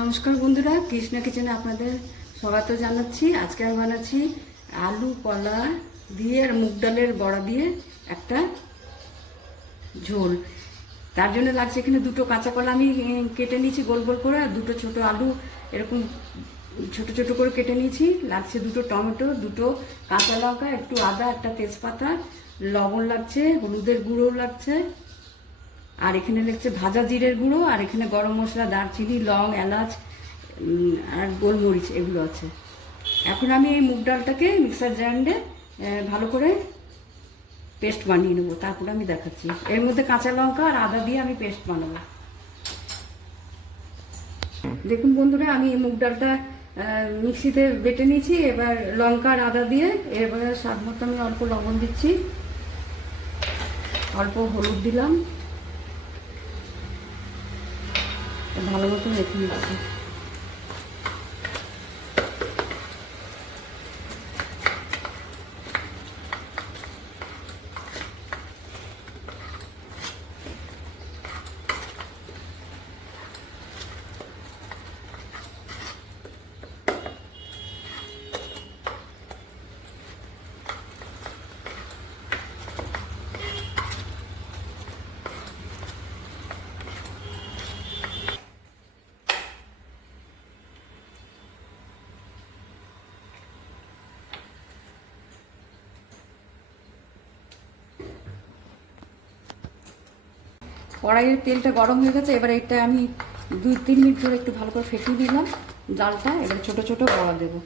নমস্কার বন্ধুরা, কৃষ্ণা কিচেনে আপনাদের স্বাগত জানাচ্ছি। আজকে আমি বানাচ্ছি আলু কলা দিয়ে আর মুগ ডালের বড়া দিয়ে একটা ঝোল। তার জন্য লাগছে এখানে দুটো কাঁচা কলা আমি কেটে নিয়েছি গোল গোল করে, আর দুটো ছোট আলু এরকম ছোট ছোট করে কেটে নিয়েছি। লাগছে দুটো টমেটো, দুটো কাঁচা লঙ্কা, একটু আদা, একটা তেজপাতা, লবণ লাগছে, হলুদের গুঁড়ো লাগছে, আর এখানে লাগছে ভাজা জিরের গুঁড়ো, আর এখানে গরম মশলা, দারচিনি, লং, এলাচ আর গোলমরিচ এগুলো আছে। এখন আমি এই মুগ ডালটাকে মিক্সার গ্রাইন্ডে ভালো করে পেস্ট বানিয়ে নেবো, তারপরে আমি দেখাচ্ছি। এর মধ্যে কাঁচা লঙ্কা আর আদা দিয়ে আমি পেস্ট বানাবো। দেখুন বন্ধুরা, আমি এই মুগ ডালটা মিক্সিতে বেটে নিয়েছি। এবার লঙ্কা আর আদা দিয়ে এবার স্বাদ মতো আমি অল্প লবণ দিচ্ছি, অল্প হলুদ দিলাম, ভালো মতো মেখে নিচ্ছি। কড়াইয়ের তেলটা গরম হয়ে গেছে। এবার এটা আমি 2-3 মিনিট ধরে একটু ভালো করে ফেটিয়ে দিলাম ডালটা। এবার ছোট ছোট বড়া দেবো।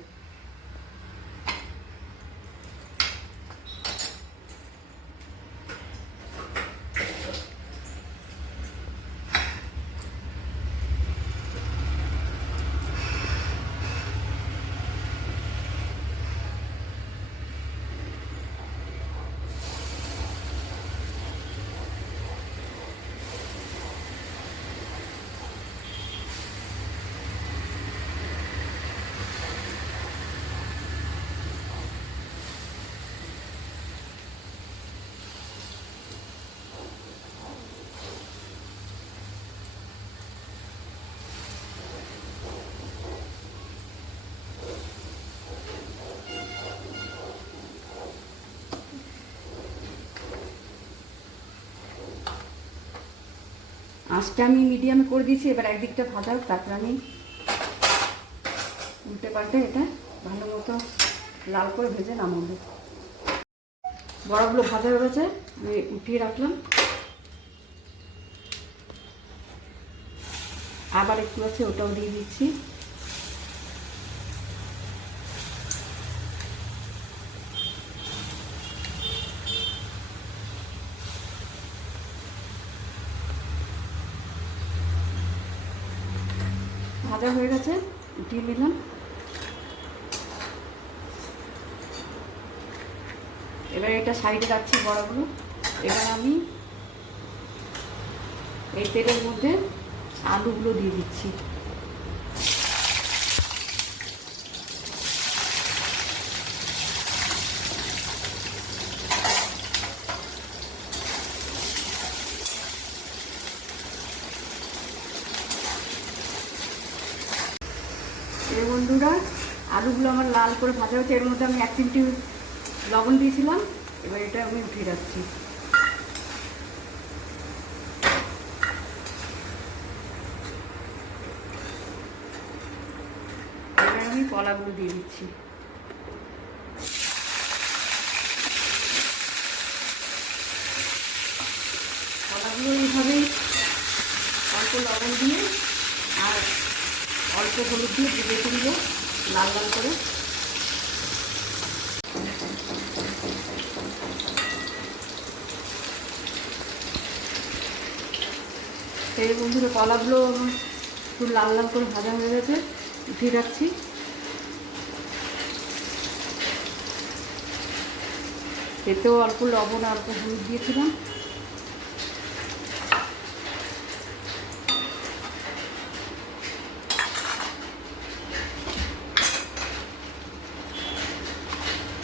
আঁচটা আমি মিডিয়ামে করে দিয়েছি। এবার একদিকটা ভাজা হোক, তারপর আমি উল্টে পাল্টে এটা ভালো মতো লাল করে ভেজে নামাবো। বড়াগুলো ভাজা হয়ে গেছে, আমি উঠিয়ে রাখলাম। আবার একটু আছে, ওটাও দিয়ে দিচ্ছি। ভাজা হয়ে গেছে, উঠিয়ে নিলাম। এবার এটা সাইডে রাখছি বড়াগুলো। এবার আমি এই তেলের মধ্যে আলুগুলো দিয়ে দিচ্ছি। এই বন্ধুরা, আলুগুলো আমার লাল করে ভাজা হচ্ছে। এর মধ্যে আমি 1 চিমটি লবণ দিয়েছিলাম। এবার এটা আমি উঠিয়ে রাখছি। এবার আমি কলাগুলো দিয়ে দিচ্ছি। কলাগুলো এইভাবেই অল্প লবণ দিয়ে আর অল্প হলুদ দিয়ে ভেজে তুলব লাল লাল করে। এই বন্ধুরা, কলাগুলো একটু লাল লাল করে ভাজা হয়ে গেছে, উঠিয়ে রাখছি। এতেও অল্প লবণ আর অল্প হলুদ দিয়েছিলাম।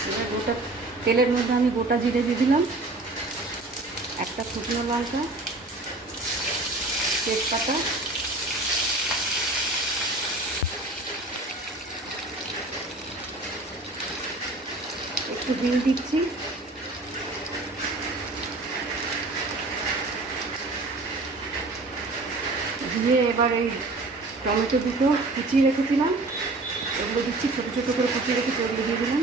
এবার গোটা তেলের মধ্যে আমি গোটা জিরে দিয়ে দিলাম, একটা শুকনো লঙ্কা, তেজপাতা, একটু বিন দিচ্ছি, দিয়ে এবার এই টমেটো দুটো কুচিয়ে রেখেছিলাম ওগুলো দিচ্ছি, ছোটো ছোটো করে কুচিয়ে রেখেছি ওগুলো দিয়ে দিলাম।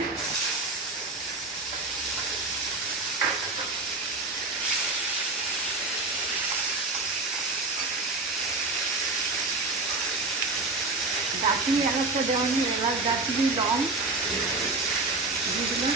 দারচিনি এলাচটা দেওয়া নেই, এলাচ দারচিনি লং দিয়ে দিলাম।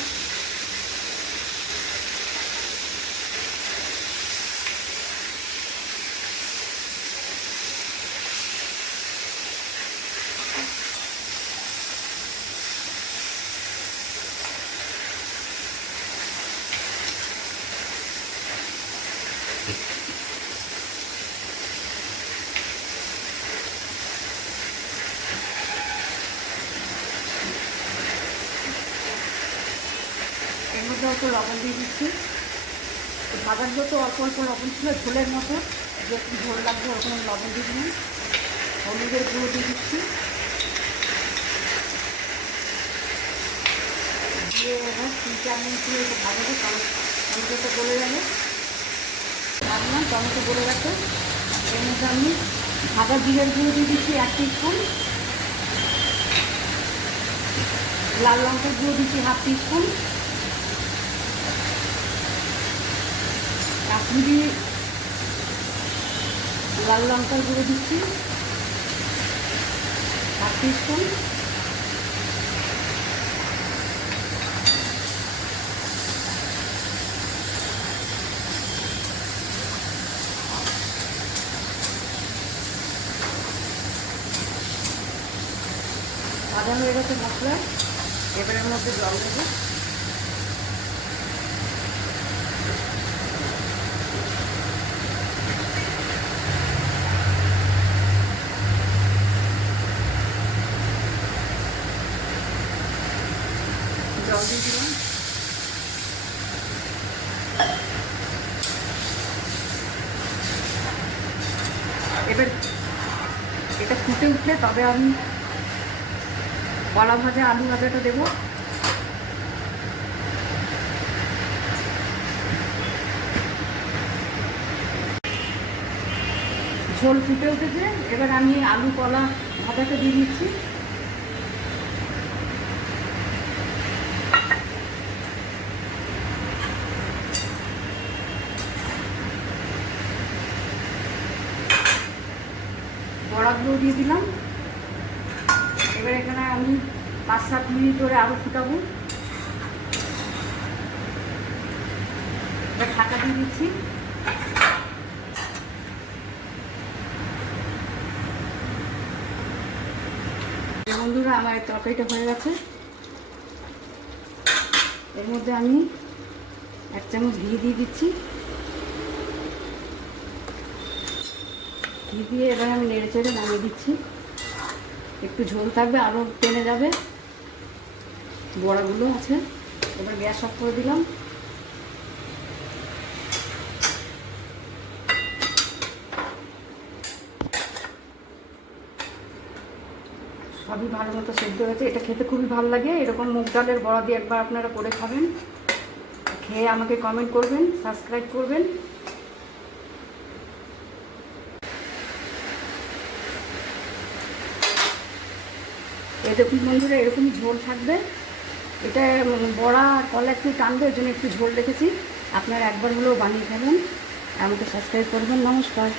এর মধ্যে অল্প লবণ দিয়ে দিচ্ছি, ভাজার যত অল্প অল্প লবণ ছিল ঝোলের মতো, যে একটু ঝোল লাগবে ওরকম লবণ দিয়ে দিলাম। হলুদের গুঁড়ো দিয়ে দিচ্ছি, দিয়ে এবার 3-4 মিনিট দিয়ে ভাজাবো, টমেটোটা গলে যাবে। ভাবলাম টমেটো গলে গেছে, এর মধ্যে আমি ভাজা জিরের গুঁড়ো দিয়ে দিচ্ছি 1 টিস্পুন, লাল লঙ্কার গুঁড়ো দিচ্ছি 1/2 টিস্পুন, কাশ্মীরি লাল লঙ্কার গুঁড়ো দিচ্ছি 1/2 টিস্পুন, ভাজা হয়ে গেছে মশলা। এবারের মধ্যে জল দেবো, জল দিয়ে দিলাম। এবার এটা ফুটে উঠলে তবে আমি কলা ভাজা আলু ভাজাটা দেবো। ঝোল ফুটে উঠেছে, এবার আমি আলু কলা ভাজাটা দিয়ে দিচ্ছি। বড়াগুলো দিয়ে দিলাম। এবার এখানে আমি 5-7 মিনিট ধরে আরও ফুটাবো। এবার ঢাকা দিয়ে দিচ্ছি। বন্ধুরা আমার তরকারিটা হয়ে গেছে, এর মধ্যে আমি 1 চামচ ঘি দিয়ে দিচ্ছি। ঘি দিয়ে এবার আমি নেড়ে চেড়ে নামিয়ে দিচ্ছি। একটু ঝোল থাকবে, আরও টেনে যাবে। বড়াগুলো আছে, এবার গ্যাস অফ করে দিলাম। সবই ভালো মতো সেদ্ধ হয়েছে, এটা খেতে খুবই ভালো লাগে। এরকম মুগ ডালের বড়া দিয়ে একবার আপনারা করে খাবেন, খেয়ে আমাকে কমেন্ট করবেন, সাবস্ক্রাইব করবেন। এই দেখুন বন্ধুরা, এরকমই ঝোল থাকবে। এটা বড়া আর কলা একটু টানবে, ওই জন্য একটু ঝোল রেখেছি। আপনারা একবার হলেও বানিয়ে খাবেন, আমাকে সাবস্ক্রাইব করবেন। নমস্কার।